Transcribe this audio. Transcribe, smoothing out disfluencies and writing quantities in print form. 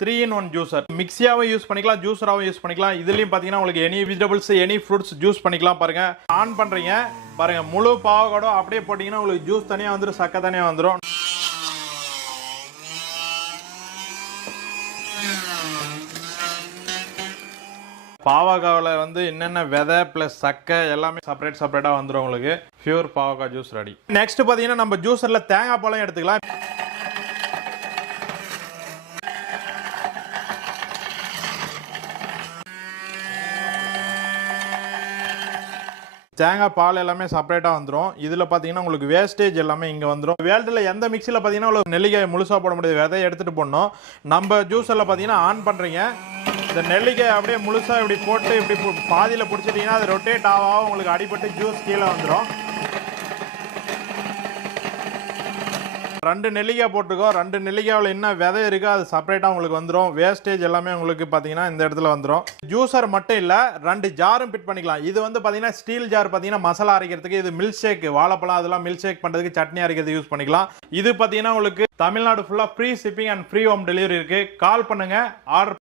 3-in-1 juicer. மிக்ஸியாவும் use பண்ணிக்கலாம், ஜூஸராவும் use பண்ணிக்கலாம். இதுலயும் பாத்தீங்கன்னா உங்களுக்கு any vegetables any fruits juice பண்ணிக்கலாம். பாருங்க ஆன் பண்றீங்க பாருங்க, முழு பாவக்காடும் அப்படியே போட்டீங்கன்னா உங்களுக்கு ஜூஸ் தனியா வந்துடும், சக்கை தனியா வந்துடும். பாவக்காவில் வந்து என்னென்ன விதை ப்ளஸ் சக்கை எல்லாமே செப்பரேட்டாக வந்துடும் உங்களுக்கு. பியூர் பாவக்காய் ஜூஸ் ரெடி. நெக்ஸ்ட் பார்த்தீங்கன்னா நம்ம ஜூஸரில் தேங்காய் பழம் எடுத்துக்கலாம். தேங்காய் பால் எல்லாமே செப்பரேட்டாக வந்துடும். இதில் பார்த்தீங்கன்னா உங்களுக்கு வேஸ்டேஜ் எல்லாமே இங்கே வந்துடும். வேல்டில் எந்த மிக்சியில் பார்த்தீங்கன்னா உங்களுக்கு நெல்லிக்காய் முழுசாக போட முடியாது, விதையை எடுத்துகிட்டு போடணும். நம்ம ஜூஸரில் பார்த்தீங்கன்னா ஆன் பண்ணுறீங்க, இந்த நெல்லிக்காய் அப்படியே முழுசாக இப்படி போட்டு இப்படி பாதியில் பிடிச்சிட்டிங்கன்னா அது ரொட்டேட் ஆகும், உங்களுக்கு அடிபட்டு ஜூஸ் கீழே வந்துடும். 2 நெல்லிக்காய் போட்டிருக்கோம். 2 நெல்லிக்காயில் என்ன விதை இருக்கோ அது செப்பரேட்டாக உங்களுக்கு வந்துடும். வேஸ்டேஜ் எல்லாமே உங்களுக்கு பார்த்தீங்கன்னா இந்த இடத்துல வந்துடும். ஜூஸர் மட்டும் இல்லை, 2 ஜாரும் ஃபிட் பண்ணிக்கலாம். இது வந்து பார்த்தீங்கன்னா ஸ்டீல் ஜார், பார்த்தீங்கன்னா மசாலா அரைக்கிறதுக்கு, இது மில்க் ஷேக் வாழைப்பழம் அதெல்லாம் மில்க் ஷேக் பண்ணுறதுக்கு, சட்னி அரைக்கிறதுக்கு யூஸ் பண்ணிக்கலாம். இது பார்த்தீங்கன்னா உங்களுக்கு தமிழ்நாடு ஃபுல்லாக free shipping and free home delivery இருக்குது. கால் பண்ணுங்கள், ஆர்டர்